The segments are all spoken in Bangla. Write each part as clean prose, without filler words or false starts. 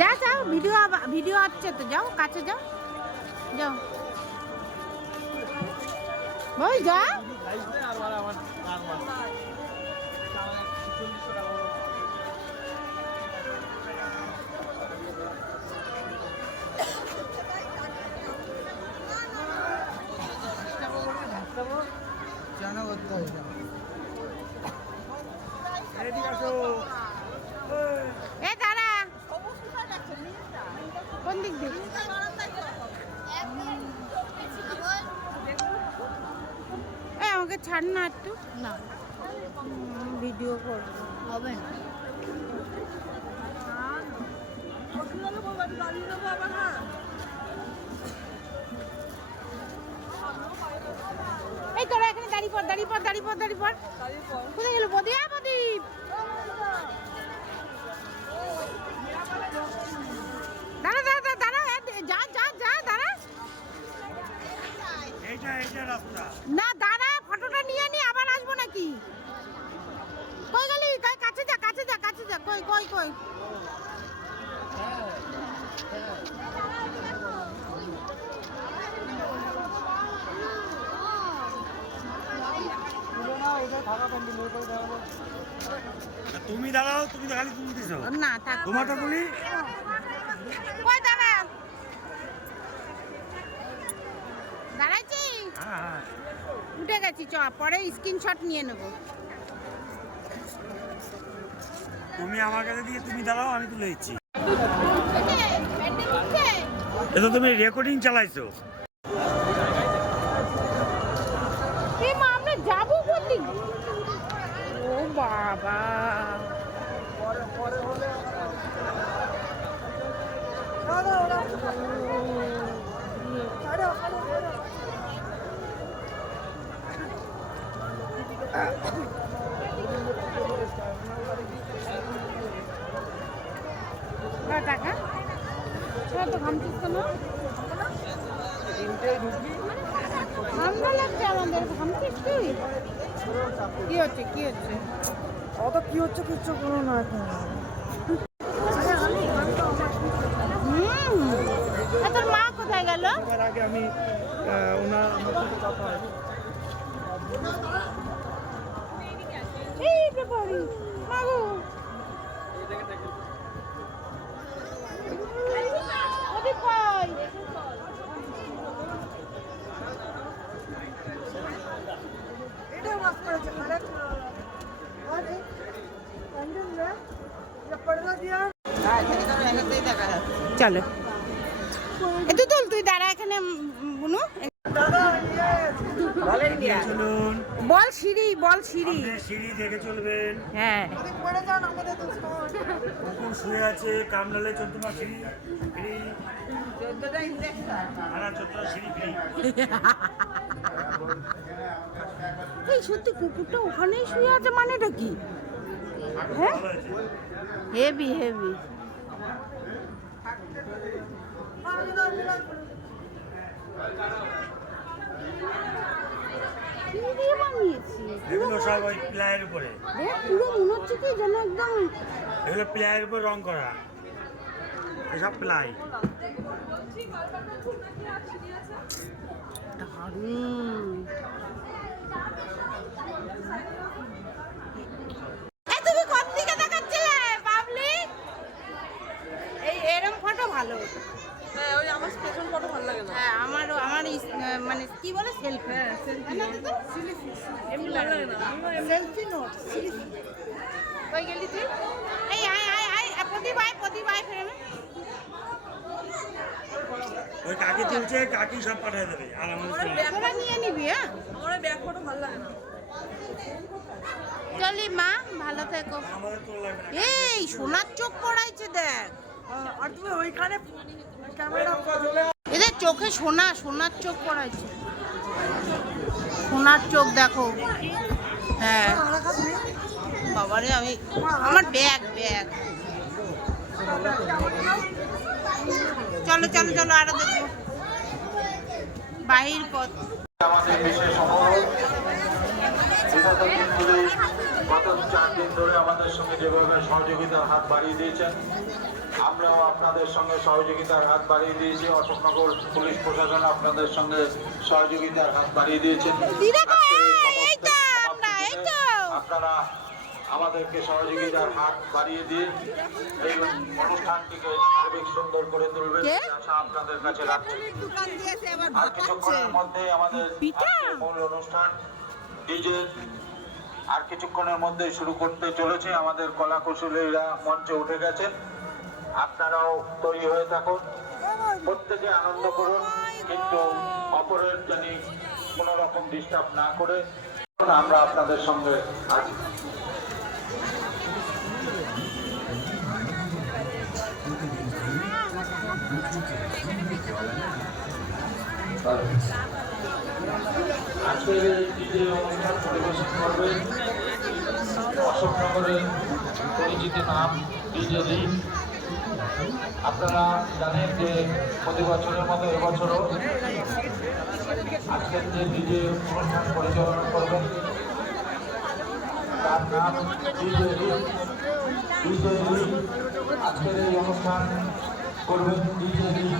যা যাও, ভিডিও আসছে তো, যাও কাছে যাও, যাও ওই যা। এ দাঁড়া, কোন দিক দিয়ে? আমাকে ছাড় না একটু, না ভিডিও করবো, হবে না। এই তোরা এখানে দাঁড়িয়ে পড়, দাঁড়িয়ে পড়, দাঁড়িয়ে পড়, দাঁড়িয়ে পড়। কোথায় গেল প্রদীপ? প্রদীপ দাঁড়া, দাঁড়া, দাঁড়া, যা যা যা, দাঁড়া না, দাঁড়া, ফটোটা নিয়ে নি, আবার আসবো নাকি? কই গেলি? কাছে যা, কাছে যা, কাছে যা, কই কই কই? তুমি দাঁড়াও, তুমি তো খালি তুমি দিছো না, তোমারটা বলি। কই দাঁড়া, দাঁড়াইছি, উঠে গেছি, চ পরে স্ক্রিনশট নিয়ে নেবো। তুমি আমার কাছে দিয়ে তুমি দাঁড়াও, আমি তুলে দিচ্ছি। এটা তুমি রেকর্ডিং চালাইছো। আমরা যাবো বলি, ও বাবা, টাকা তো ঘামছিস কেন? ঠান্ডা লাগছে আমাদের, ঘামছিস তুই? কি হচ্ছে, কি হচ্ছে? অত কি হচ্ছে, কিচ্ছু কোনো না এখন। তোর মা কোথায় গেল? আগে আমি ওনার সাথে কথা হয়। এই ব্যাপারে মাগো, ওদি কই? এটা মাফ করেছে খারাপ আরে প্যান্ডেল না ये पर्दा दिया। চলো, তুই তুল, তুই দাঁড়া এখানে বুনু। চলুন, বল সিঁড়ি, বল সিঁড়ি। সিঁড়ি দেখে চলবেন। হ্যাঁ, পড়ে যান আমাদের দুষ্ট কুকুর শুয়ে আছে, কামড়ালে 14 সিঁড়ি ফ্রি, 14 সিঁড়ি ফ্রি। এই সত্যি কুকুরটা ওখানেই শুয়ে আছে, মানেটা কি? হ্যাঁ, হেভি হেভি। কি দিয়ে বানিয়েছি? এগুলো সব ওই প্লায়ের উপরে, দেখ, পুরো মনে হচ্ছে কি যেন একদম এগুলো প্লায়ের উপর রং করা, এসব প্লাই। দারুণ। তুমি কোন দিকে দেখাচ্ছিলে পাবলিক? এই এরকম ফটো ভালো। হ্যাঁ ওই আমার পেছন ফটো ভালো লাগে না। হ্যাঁ, আমার মানে কি বলে, সেলফি। হ্যাঁ সেলফি এমনি ভালো লাগে না। সেলফি নোট সেলফি কই গেলি তুই? এই আয় আয় আয়, প্রদীপ আয় ফ্রেমে। ওই কাকি তুলছে, কাকি সব পাঠিয়ে দেবে আর আমাদের তোরা নিয়ে নিবি। হ্যাঁ, আমার ব্যাগ ফটো ভালো লাগে না। চলি মা, ভালো থেকো। আমাদের তোলা লাগবে না। এই সোনার চোখ পড়াইছে দেখ, আর তুমি ওইখানে ক্যামেরা এদের চোখে সোনার চোখ পড়াইছে, সোনার চোখ দেখো। হ্যাঁ বাবারে, আমার ব্যাগ। চলো চলো চলো, আরো দেখবো বাহির পথ। গত 4 দিন ধরে আমাদের সঙ্গে যেভাবে সহযোগিতার হাত বাড়িয়ে দিয়েছেন, আমরাও আপনাদের সঙ্গে সহযোগিতার হাত বাড়িয়ে দিয়েছি। অশোকনগর পুলিশ প্রশাসন আপনাদের সঙ্গে সহযোগিতার হাত বাড়িয়ে দিয়েছেন। আপনারা আমাদেরকে সহযোগিতার হাত বাড়িয়ে দিয়ে এই অনুষ্ঠানটিকে আরো সুন্দর করে তুলবেন, আশা আপনাদের কাছে রাখছি। আর কিছুক্ষণের মধ্যে আমাদের মূল অনুষ্ঠান ডিজে আর কিছুক্ষণের মধ্যে শুরু করতে চলেছে। আমাদের কলা কুশলীরা মঞ্চে উঠে গেছেন, আপনারাও তৈরি হয়ে থাকুন, প্রত্যেকে আনন্দ করুন, কিন্তু অপরের জানি কোনো রকম ডিস্টার্ব না করে আমরা আপনাদের সঙ্গে আছি। আজকের এই ডিজে অনুষ্ঠান পরিবেশন করবেন অশোকনগরের পরিচিত নাম ডিজে রিক। আপনারা জানেন যে প্রতি বছরের মতো এবছরও আজকের যে ডিজে অনুষ্ঠান পরিচালনা করবেন তার নাম ডিজে রিক। ডিজে রিক আজকের এই অনুষ্ঠান করবেন ডিজে রিক।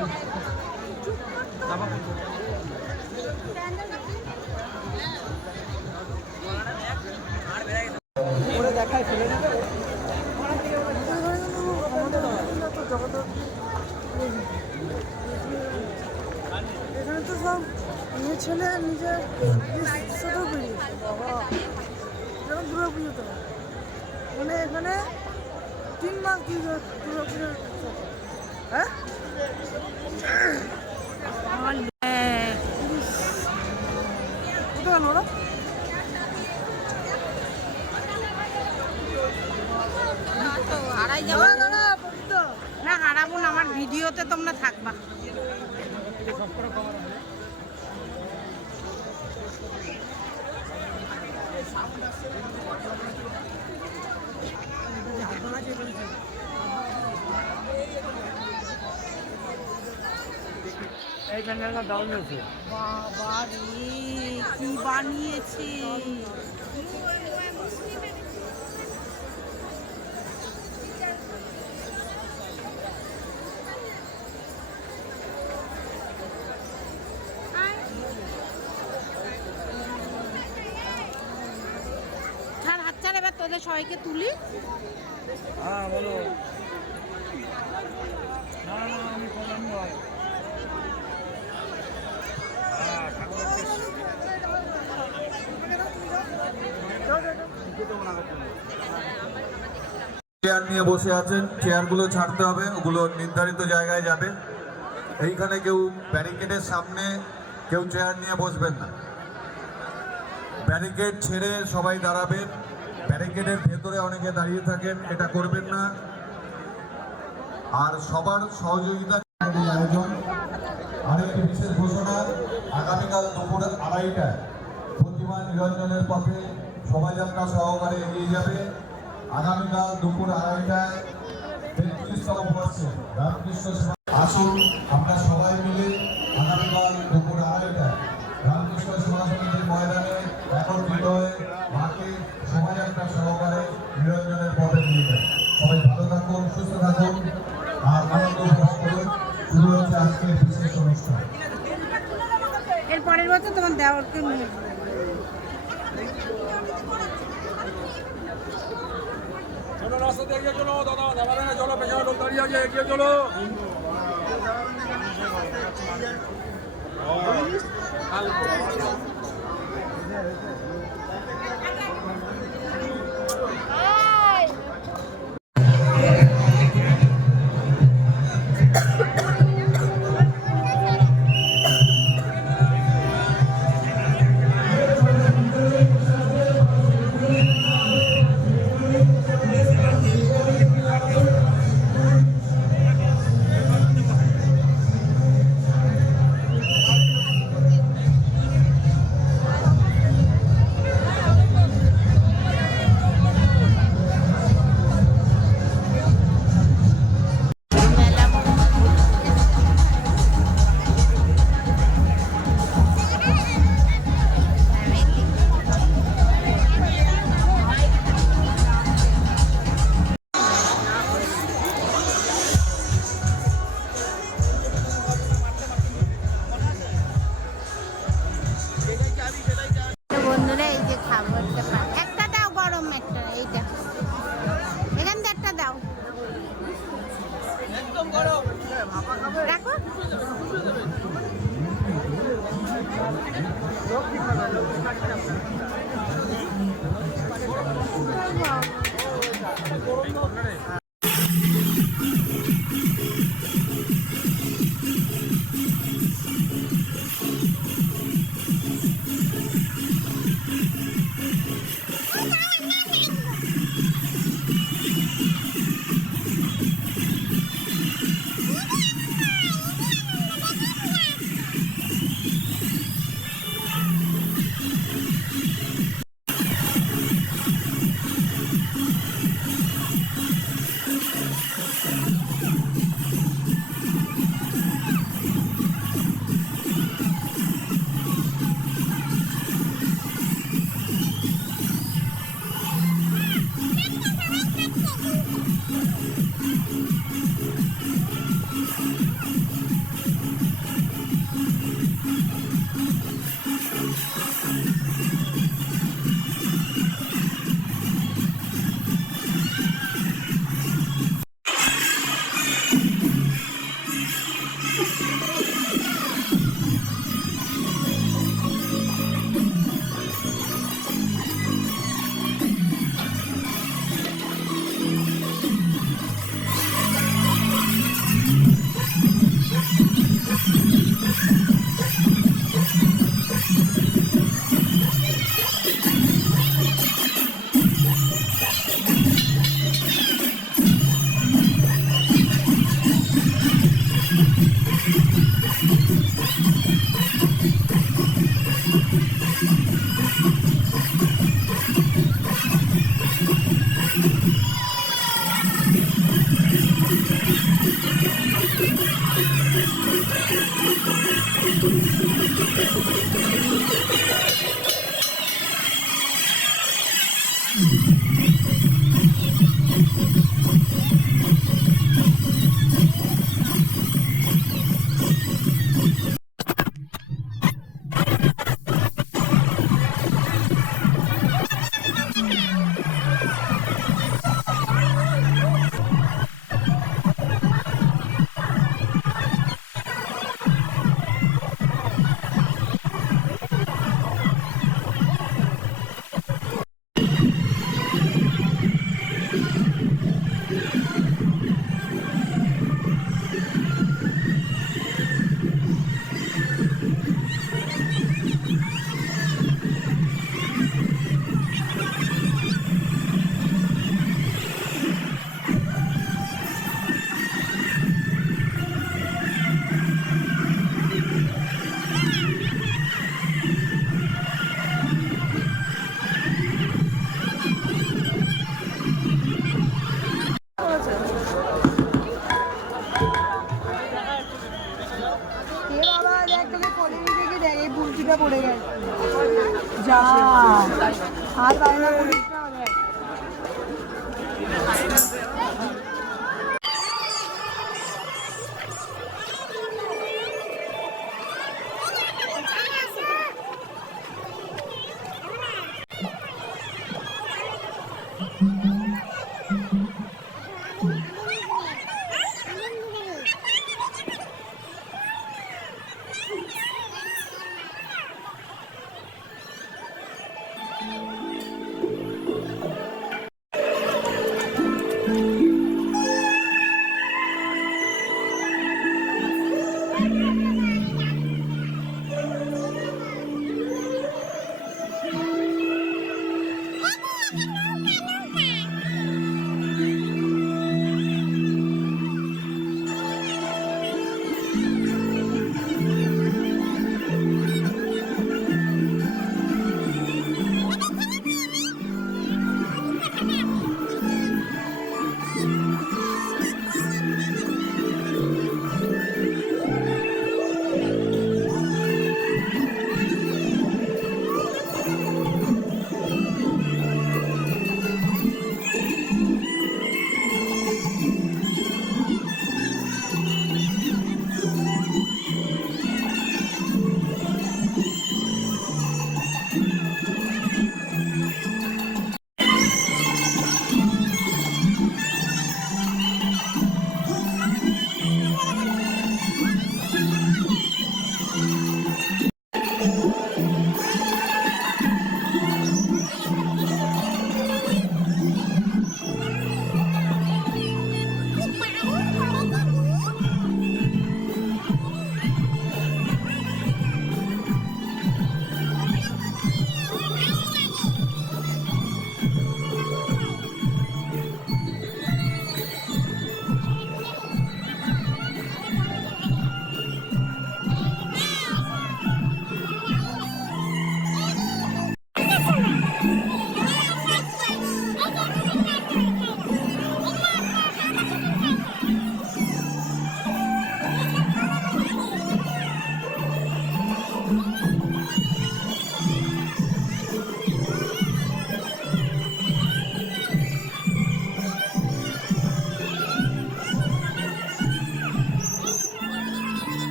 দেখায় ফেলে দেবে এখানে তো সব মেয়ে ছেলে নিজের সাথেও বেরিয়েছে বাবা, যেমন দুর্গা পুজোতে মানে এখানে 3 মাস দুর্গা পুজোর, হ্যাঁ কোথায় গেল ওরা? না হারাবো না, আমার ভিডিওতে তোমরা থাকবা। এই প্যান্ডেলটা দারুণ হয়েছে। বাবা রে কি বানিয়েছে! ছাড় হাত ছাড়, এবার তোদের সবাইকে তুলি। হ্যাঁ বলো। না না আমি করলাম ভাই। চেয়ার নিয়ে বসে আছেন, চেয়ারগুলো ছাড়তে হবে, ওগুলো নির্ধারিত জায়গায় যাবে। এইখানে কেউ ব্যারিকেডের সামনে কেউ চেয়ার নিয়ে বসবেন না, ব্যারিকেড ছেড়ে সবাই দাঁড়াবেন। ব্যারিকেডের ভেতরে অনেকে দাঁড়িয়ে থাকেন, এটা করবেন না। আর সবার সহযোগিতা আয়োজন। আরেকটি বিশেষ ঘোষণা, আগামীকাল দুপুর 2:30টায় প্রতিমা নিরঞ্জনের পথে শোভাযাত্রা সহকারে এগিয়ে যাবে। আগামীকাল দুপুর 2:30টায় 33তম বর্ষে রামকৃষ্ণ সেবা। আসুন আমরা সবাই মিলে আগামীকাল দুপুর 2:30টায় রামকৃষ্ণ সেবা সমিতির ময়দানে একত্রিত হয়ে মাকে শোভাযাত্রা সহকারে নিরঞ্জনের পথে নিয়ে যাই। সবাই ভালো থাকুন, সুস্থ থাকুন আর আনন্দ উপভোগ করুন। শুরু হচ্ছে আজকের বিশেষ অনুষ্ঠান। এর পরের বছর তোমার দেওয়ারকে নিয়ে চলো রাস্তা দিয়ে এগিয়ে চলো দাদা, দাদা চলো, পেছনে লোক দাঁড়িয়ে আছে, এগিয়ে চলো।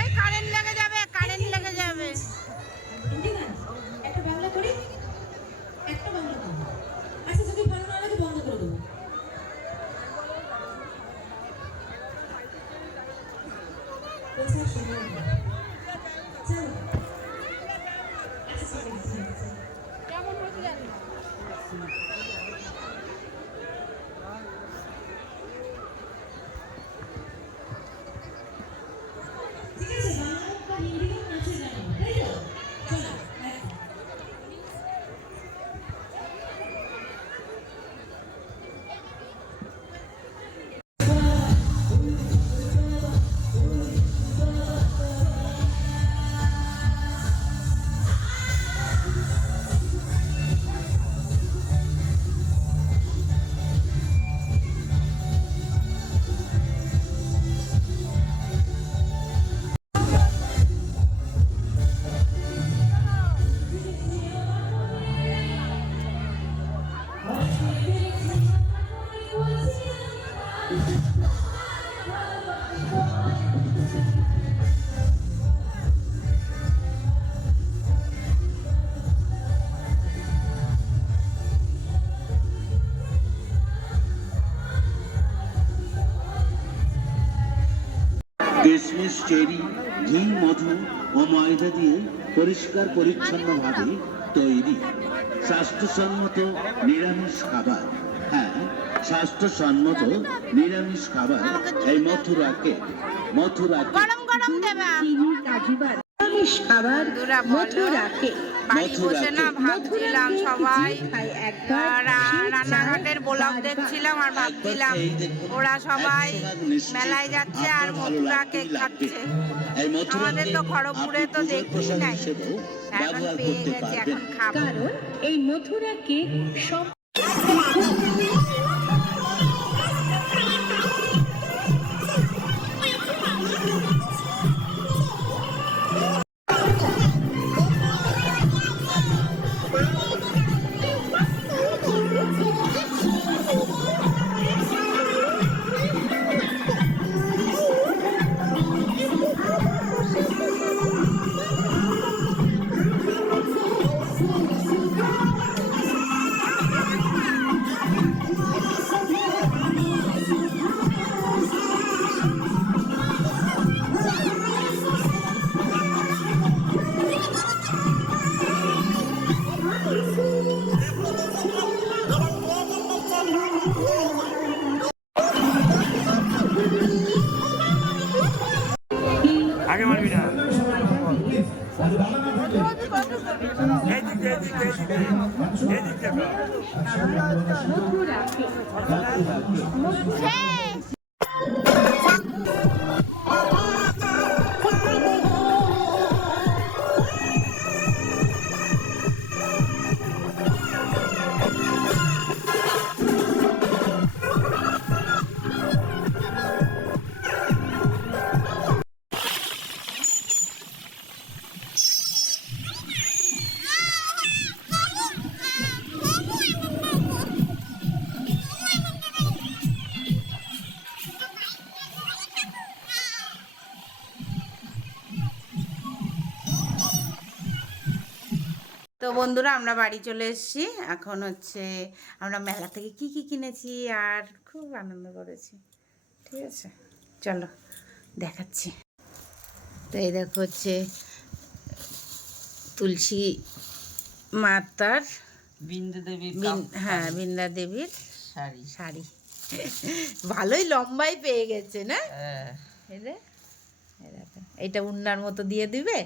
এই কারেন্ট লেগে যাবে, কারেন্ট লেগে যাবে। হিন্দি গান একটা বাংলা করি, একটা বাংলা করি। আচ্ছা যদি ভালো না লাগে বন্ধ করে দেবো। কোথায় শুনবো? চলো। আচ্ছা ঠিক আছে, ঠিক আছে। কেমন হচ্ছে জানি ঠিক আছে, বাংলা হোক বা হিন্দি হোক নাচের গান হোক, তাই তো? চলো, এক। কিশমিশ, চেরি, ঘি, মধু ও ময়দা দিয়ে পরিষ্কার পরিচ্ছন্নভাবে তৈরি স্বাস্থ্যসম্মত নিরামিষ খাবার। হ্যাঁ, স্বাস্থ্যসম্মত নিরামিষ খাবার এই মথুরা কেক। গরম গরম দেবা। নিরামিষ খাবার মথুরা কেক। বাড়ি বসে না ভাবছিলাম সবাই একবার রানাঘাটের ব্লগ দেখছিলাম আর ভাবছিলাম ওরা সবাই মেলায় যাচ্ছে আর মথুরা কেক খাচ্ছে। আমাদের তো খড়গপুরে তো দেখি নাই, এখন পেয়ে গেছি, এখন খাবো। কারণ এই মথুরা কেক সব আগে মারবি না। এদিক দিয়ে, এদিক দিয়ে, এদিক দিয়ে, এদিক দিয়ে কর। মথুরা কেক। তো বন্ধুরা আমরা বাড়ি চলে এসেছি। এখন হচ্ছে আমরা মেলা থেকে কি কি কিনেছি আর খুব আনন্দ করেছি। ঠিক আছে, চলো দেখাচ্ছি। তো এই দেখো হচ্ছে তুলসী মাতার বিন্দু দেবীর হ্যাঁ বৃন্দা দেবীর শাড়ি। শাড়ি ভালোই লম্বাই পেয়ে গেছে না? এই যে, এই দেখো, এইটা উন্নার মতো দিয়ে দিবে,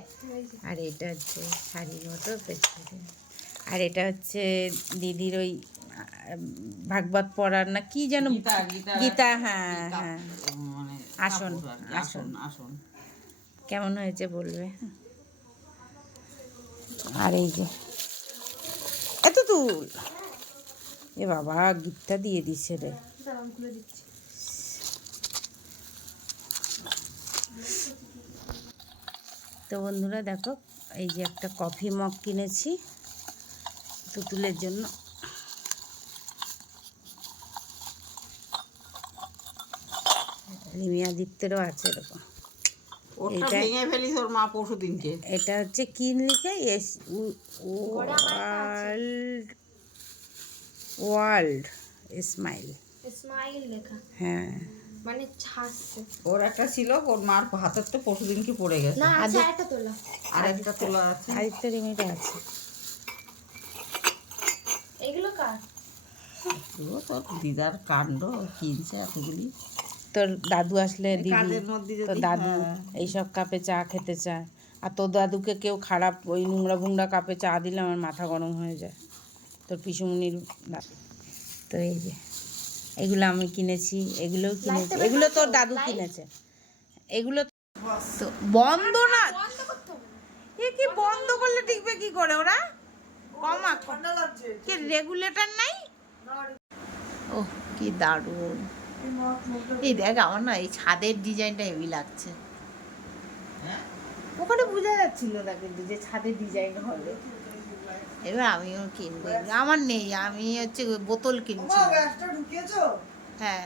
আর এটা হচ্ছে শাড়ির মতো পেছনে, আর এটা হচ্ছে দিদির ওই ভাগবত পড়ার না কি যেন গীতা, হ্যাঁ হ্যাঁ, মানে আসন আসন আসন কেমন হয়েছে বলবে। আর এই যে এত তুল, এ বাবা গিফটটা দিয়ে দিচ্ছে রে। তো বন্ধুরা দেখো, এই যে একটা কফি মগ কিনেছি তুতুলের জন্য। রিমিয়াদিত্যেরও আছে এরকম। ওটা ভেঙে ফেলিস ওর মা পরশু দিনকে। এটা হচ্ছে কি লিখে, ওয়ার্ল্ড স্মাইল লেখা, হ্যাঁ। মানে ছাড়ছে ওর একটা ছিল, ওর মার হাতের তো পরশু দিনকে পড়ে গেছে। না, আছে একটা তোলা। আর একটা তোলা আছে। আদিত্য রিমিটা আছে। এগুলো কার? ও তোর দিদার কাণ্ড, কিনছে এতগুলি। তোর দাদু আসলে দিবি, কাজের মধ্যে যদি, তোর দাদু এইসব কাপে চা খেতে চায়, আর তোর দাদুকে কেউ খারাপ ওই নোংরা ভুংরা কাপে চা দিলে আমার মাথা গরম হয়ে যায়। তোর পিসুমনির দাদু। তো এই যে এগুলো আমি কিনেছি, এগুলোও কিনেছি, এগুলো তোর দাদু কিনেছে, এগুলো তো বন্ধ না, এ কি বন্ধ করলে টিকবে কি করে ওরা? কমা কি রেগুলেটর নাই? ও কি দারুণ। এই দেখ আমার না এই ছাদের ডিজাইনটা হেভি লাগছে। ওখানে বোঝা যাচ্ছিল না কিন্তু যে ছাদের ডিজাইন হবে। এবার আমিও কিনবো, আমার নেই, আমি হচ্ছে বোতল কিনছি। হ্যাঁ